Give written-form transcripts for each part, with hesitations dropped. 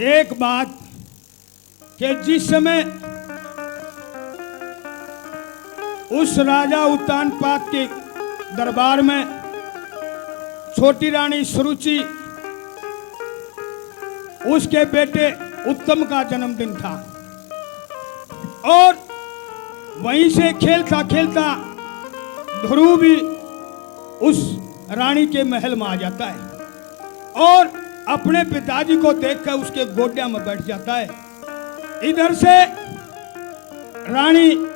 एक बात कि जिस समय उस राजा उत्तानपाद के दरबार में छोटी रानी सुरुचि उसके बेटे उत्तम का जन्मदिन था और वहीं से खेलता खेलता ध्रुव भी उस रानी के महल में आ जाता है और अपने पिताजी को देखकर उसके गोदिया में बैठ जाता है। इधर से रानी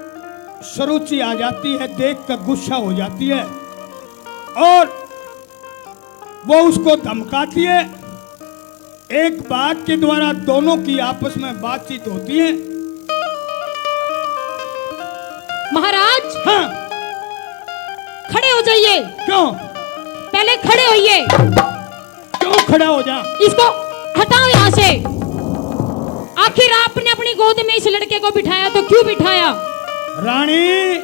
सुरुचि आ जाती है, देखकर गुस्सा हो जाती है और वो उसको धमकाती है। एक बात के द्वारा दोनों की आपस में बातचीत होती है। महाराज, हाँ, खड़े हो जाइए। क्यों? पहले खड़े होइए। क्यों खड़ा हो जा? इसको हटाओ यहाँ से। आखिर आपने अपनी गोद में इस लड़के को बिठाया तो क्यों बिठाया? रानी,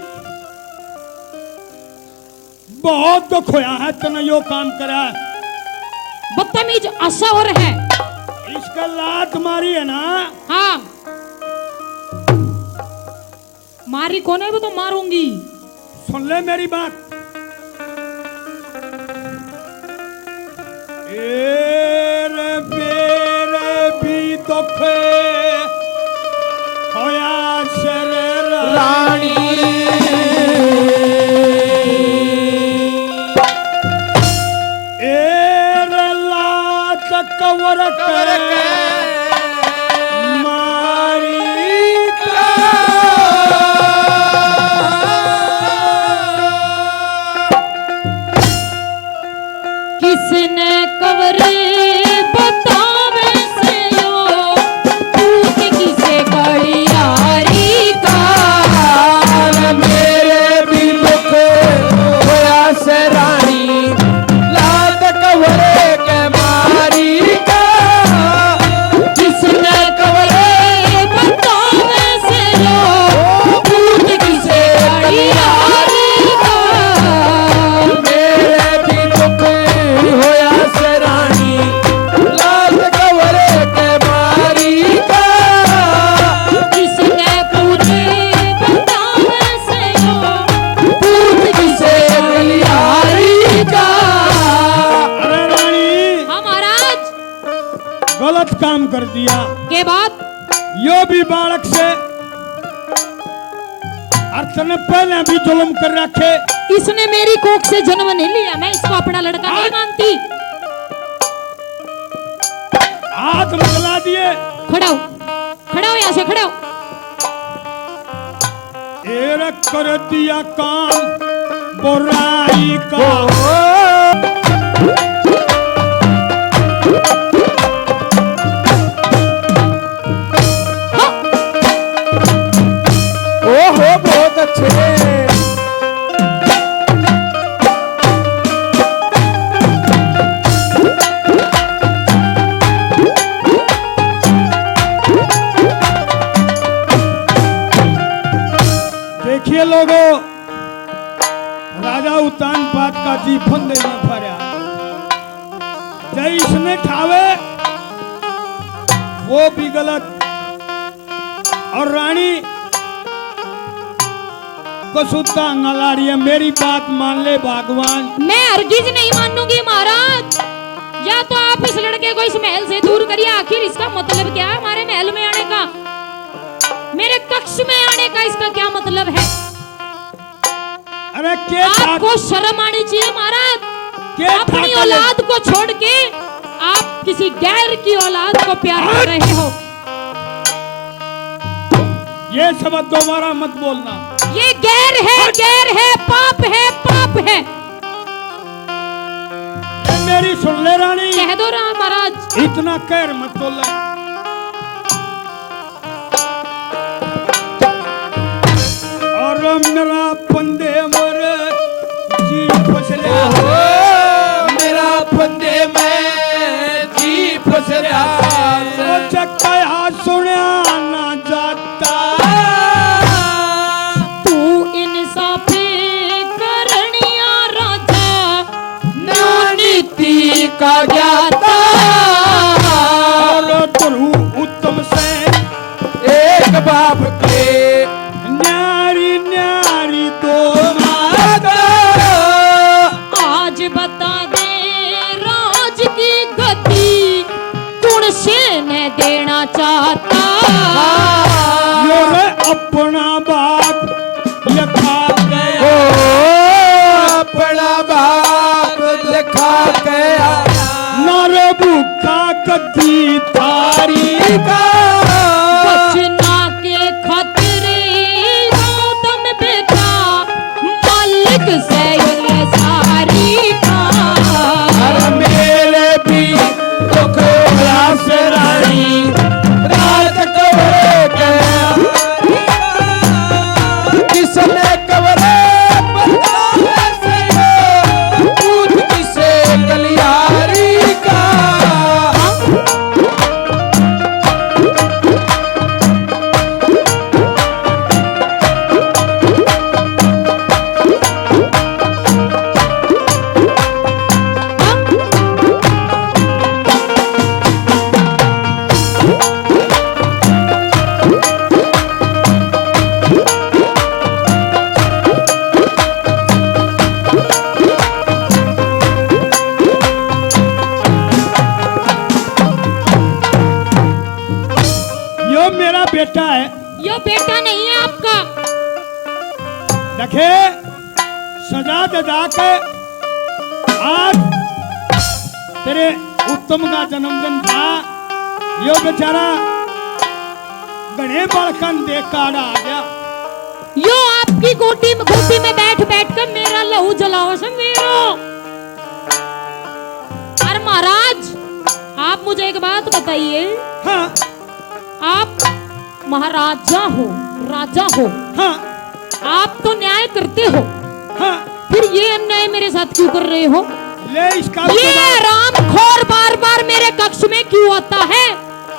बहुत दुख होया है तने यो काम करा। बदतमीज अशौर है। इसका लात मारी है ना? हाँ, मारी कौन है? वो तो मारूंगी। सुन ले मेरी बात। रे मेरे भी दुख होया शर रानी, रे लात कवर के मारी का। किसने कवर बतावे से यो पूत किसे गड़ियारी का। मेरे भी दुख होया से रानी, लात कवरे के मारी का। किसने कवर बतावे से यो पूत किसे गड़ियारी का। मेरे भी दुख होया से रानी, लात कवरे के मारी का। किसने पूते बतावे से यो पूत किसे गलियारी का। अरे रानी, हाँ महाराज। गलत काम कर दिया। के बाद यो भी बालक से अर्थ ने पहले भी जुल्म कर रखे। इसने मेरी कोख से जन्म नहीं लिया, मैं इसको अपना लड़का नहीं मानती। हाथ मगला दिए। खड़ा हो, खड़ा हो, यहाँ से खड़ा हो। एर कर दिया काम बुराई का। ओहो, बहुत अच्छे। देखिए लोगों, राजा उत्तानपाद का जी फंदे में फरा। जय इसने ठावे वो भी गलत। और रानी को सुता अंगला रही है। मेरी बात मान ले भगवान। मैं हरगिज नहीं मानूंगी महाराज। या तो आप इस लड़के को इस महल से दूर करिए। आखिर इसका मतलब क्या है? हमारे महल में आने का, मेरे कक्ष में आने का इसका क्या मतलब है? अरे के आपको शर्म आनी चाहिए महाराज। के अपनी था- औलाद को छोड़ के आप किसी गैर की औलाद को प्यार कर रहे हो। ये शब्द दोबारा मत बोलना। ये गैर है, पाप है, पाप है। ये मेरी सुन ले रानी, कह दो राम महाराज। इतना कहर मत बोल। और मेरा पंदे मर जी फसले। मेरा फंदे में जी फस रहा। चक्का सुनिया ना जाता। तू इंसाफी करनिया राजा, नीति का ज्ञाता। ध्रुव देने देना चाहता। यो रे अपना बाप लिखा गया, अपना बाप लिखा गया, नारे भूखा कदी थारी का। बचना के खतरे तुम बेटा मालिक से ये सारी का। अरे मेरे भी दुख होया से रानी, रात कवरे गया, किसने कवरे बताया से पूछ किसे कलियारी का। यो मेरा बेटा है, यो बेटा नहीं है आपका। देखे सजा दे के आज तेरे उत्तम का जन्मदिन था। यो बेचारा गणे बालकन देख काड़ा आ गया। यो आपकी गोटी में बैठ बैठ कर मेरा लहू जलाओ से मेरो। अरे महाराज आप मुझे एक बात बताइए, हाँ आप महाराजा हो, राजा हो, हाँ आप तो न्याय करते हो, हाँ, फिर ये अन्याय मेरे साथ क्यों कर रहे हो? ले इसका ये जवाब। रामखोर बार बार मेरे कक्ष में क्यों आता है?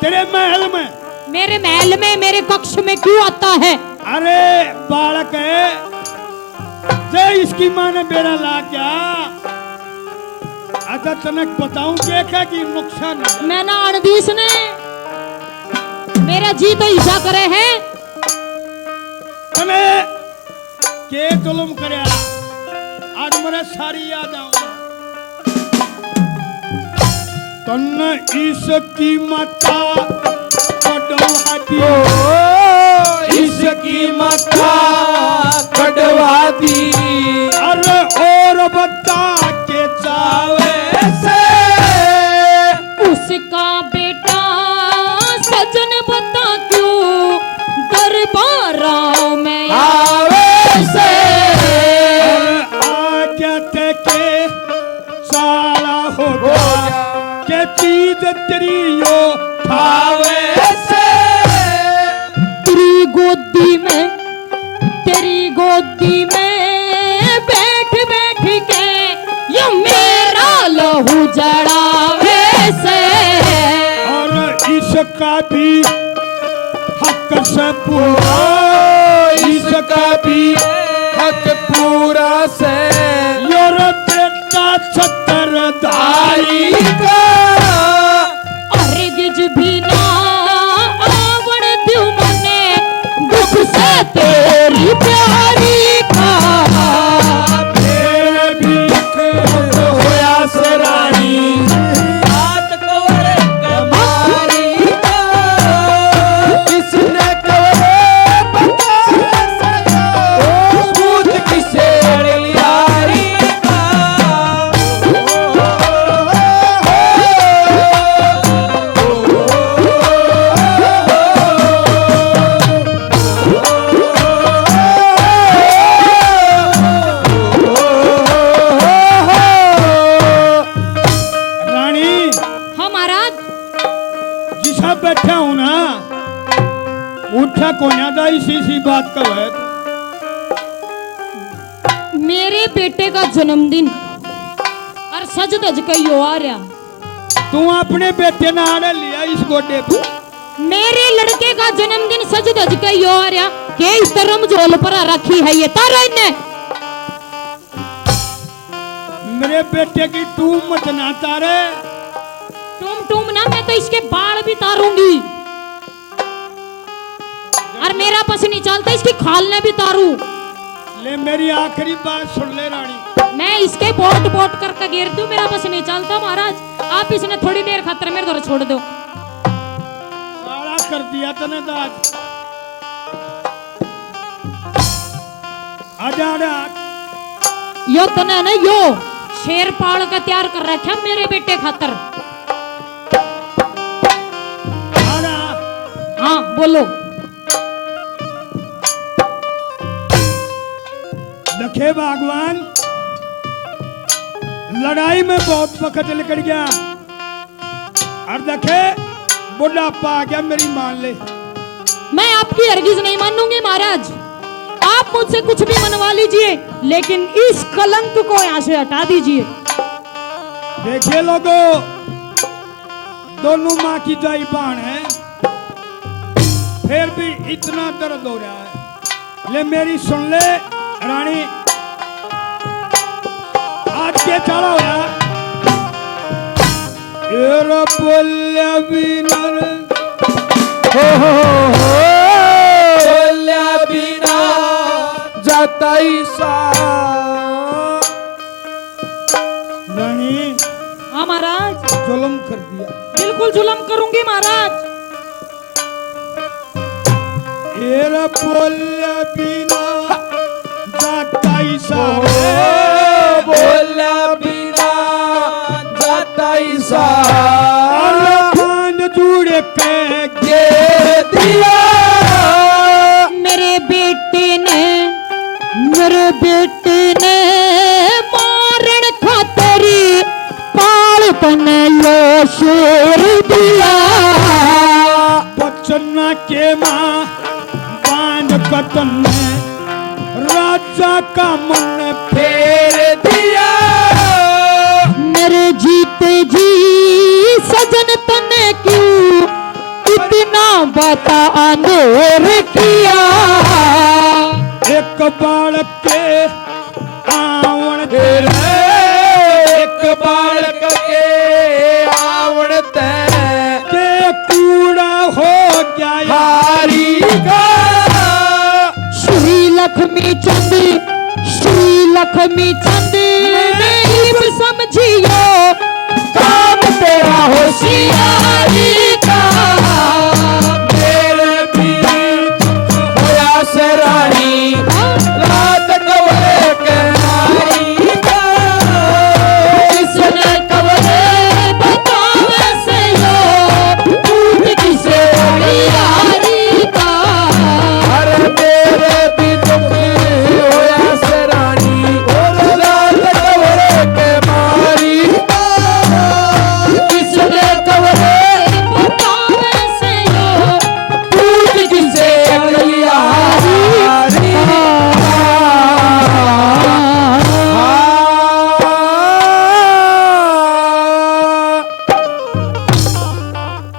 तेरे महल में, मेरे महल में मेरे कक्ष में क्यों आता है? अरे बालक है, जे इसकी माँ ने बेरा ला क्या। अच्छा तनक बताऊं क्या कि नुकसान है। मैं ना अणदीस ने मेरा जी तो ईशा करे है। तने के जुल्म करे आज मेरे सारी याद आऊंगा। तन्ने इसकी माता कटवाती, इसकी मक्का कटवा दी, अरे और बता के चावे से उसका बेटा सजन बता क्यों दरबारों में आवे से। आज्ञा ते के साला हो गया के चीज तेरी यो खावे से। तेरी गोदी में बैठ बैठ के ये मेरा लहू जड़ावे से। और इसका भी हक से पूरा, इसका भी हक पूरा से, योर बेटा छत्रधारी का। अर्गिज भी ना आवण द्यू मने दुख से तेरी प्यारी का। मेरे भी दुख होया से रानी, रात कवरे कमारी का। किसने कवरे बताया से पूछ किसे कलियारी का। रानी हाँ महाराज, जिसा बैठा हूं ना उठा कोन्या दा इसी बात का है। मेरे बेटे का जन्मदिन और सज धज के यो आ रहा। तू अपने बेटे ने आड़े लिया इस गोडे पे। मेरे लड़के का जन्मदिन सज धज के यो आ रहा के इस तरह झोल पर रखी है ये तारा इन्हें। मेरे बेटे की तू मत ना तारे। टूम ना, मैं तो इसके बाल भी तारूंगी और मेरा पस नहीं चलता इसकी खाल ने भी तारू। ले मेरी आखिरी बात सुन ले रानी, मैं इसके बोट बोट करके गिर दूं, मेरा बस नहीं चलता महाराज। आप इसने थोड़ी देर खातर मेरे घर छोड़ दो। कर दिया तने दाज। आजा यो तने न यो शेर पाल का तैयार कर रखा मेरे बेटे खातर। आजा हाँ बोलो। देखे भगवान, लड़ाई में बहुत वक्त निकल गया और देखे बुढ़ापा आ गया, मेरी मान ले। मैं आपकी हरगिज नहीं मानूंगी महाराज। आप मुझसे कुछ भी मनवा लीजिए, लेकिन इस कलंक को यहाँ से हटा दीजिए। देखिए लोगों, दोनों माँ की दाई बहन है, फिर भी इतना दर्द हो रहा है। ले मेरी सुन ले रानी, आज के चढ़ा हुआ बोलिया बिनर बोलिया बिना जाता ही सा। रानी हाँ महाराज, जुल्म कर दिया। बिल्कुल जुल्म करूंगी महाराज। बोलिया बिना जाता ही सा। बोलिया बिना जाता ही सा। जुड़ के ये दिया मेरे बेटे ने मारण खातरी पाल तने लो शेर दिया। बचना के माँ बांध कतन में राजा का मन फेर दिया। मेरे जीते जी सजन तने क्यों इतना बता अंधेर किया। एक बालक के आवण एक बालक के आवड़त के कूड़ा हो गया हारी का। श्री लक्ष्मी चंद नहीं समझियो काम तेरा होशियारी।